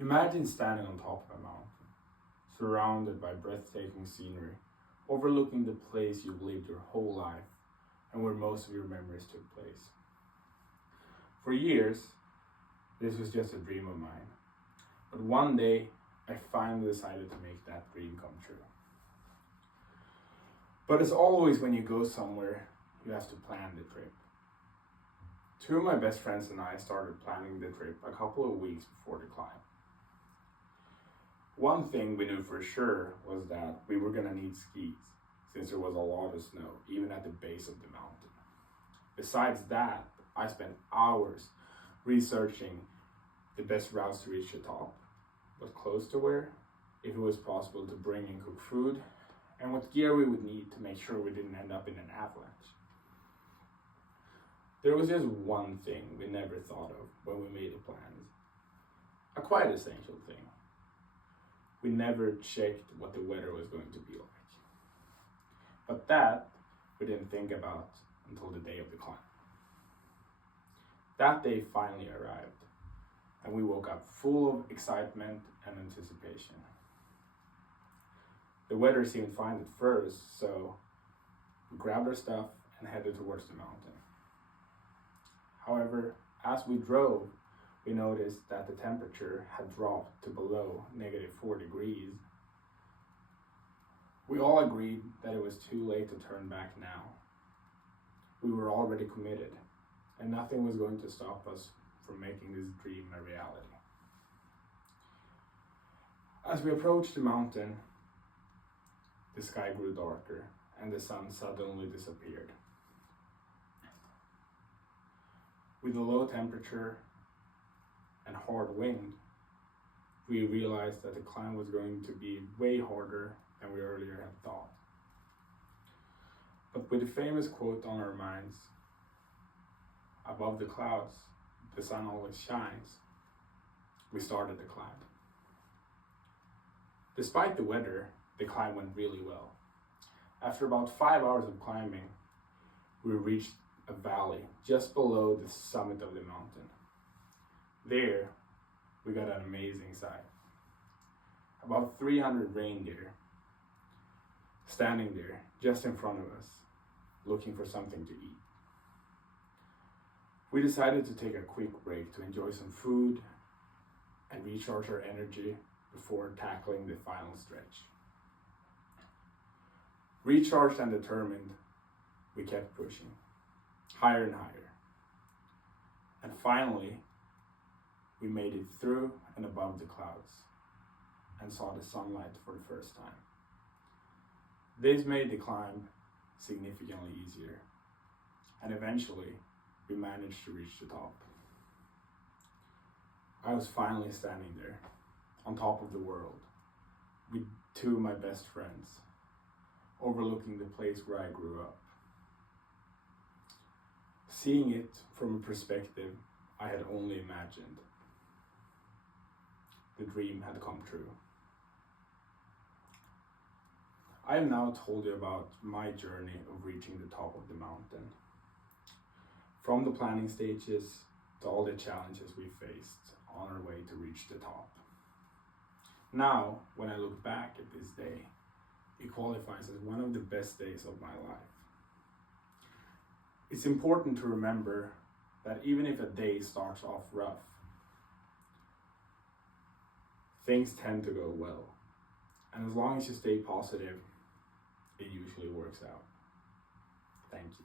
Imagine standing on top of a mountain, surrounded by breathtaking scenery, overlooking the place you've lived your whole life and where most of your memories took place. For years, this was just a dream of mine, but one day I finally decided to make that dream come true. But as always, when you go somewhere, you have to plan the trip. Two of my best friends and I started planning the trip a couple of weeks before the climb. One thing we knew for sure was that we were gonna need skis, since there was a lot of snow, even at the base of the mountain. Besides that, I spent hours researching the best routes to reach the top, what clothes to wear, if it was possible to bring and cook food, and what gear we would need to make sure we didn't end up in an avalanche. There was just one thing we never thought of when we made the plans, a quite essential thing. We never checked what the weather was going to be like. But that we didn't think about until the day of the climb. That day finally arrived, and we woke up full of excitement and anticipation. The weather seemed fine at first, so we grabbed our stuff and headed towards the mountain. However, as we drove, we noticed that the temperature had dropped to below -4 degrees. We all agreed that it was too late to turn back now. We were already committed, and nothing was going to stop us from making this dream a reality. As we approached the mountain, the sky grew darker and the sun suddenly disappeared. With a low temperature and hard wind, we realized that the climb was going to be way harder than we earlier had thought. But with the famous quote on our minds, "Above the clouds, the sun always shines," we started the climb. Despite the weather, the climb went really well. After about 5 hours of climbing, we reached a valley just below the summit of the mountain. There, we got an amazing sight. About 300 reindeer standing there just in front of us, looking for something to eat. We decided to take a quick break to enjoy some food and recharge our energy before tackling the final stretch. Recharged and determined, we kept pushing, higher and higher. And finally, we made it through and above the clouds and saw the sunlight for the first time. This made the climb significantly easier, and eventually we managed to reach the top. I was finally standing there, on top of the world, with two of my best friends, overlooking the place where I grew up. Seeing it from a perspective I had only imagined, the dream had come true. I have now told you about my journey of reaching the top of the mountain. From the planning stages to all the challenges we faced on our way to reach the top. Now, when I look back at this day, it qualifies as one of the best days of my life. It's important to remember that even if a day starts off rough, things tend to go well. And as long as you stay positive, it usually works out. Thank you.